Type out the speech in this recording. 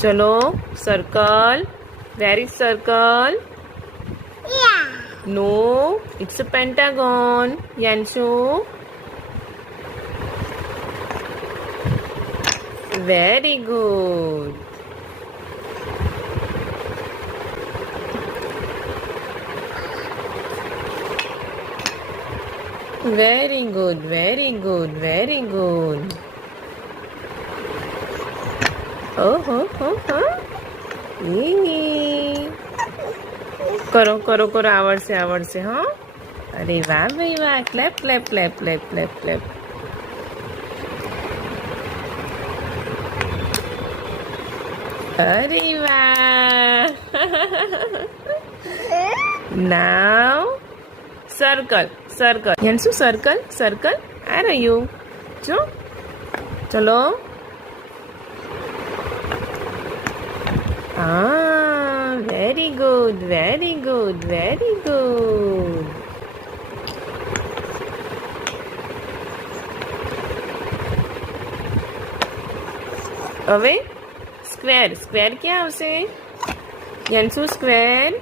ચલો circle. Where is circle? No, it's a pentagon. Yanshu. Very good. Very good, very good, very good. Oh. કરો કરો કરો આવડશે હા. અરે વાહ ભાઈ વાહ. Clap clap clap clap clap clap. અરે વાહ. નાવ સર્કલ સર્કલ. યાન્સુ સર્કલ સર્કલ આ રહ્યું જો. ચલો very good, very good, very good. હવે સ્ક્વેર સ્ક્વેર ક્યાં આવશે? યાન્સુ સ્ક્વેર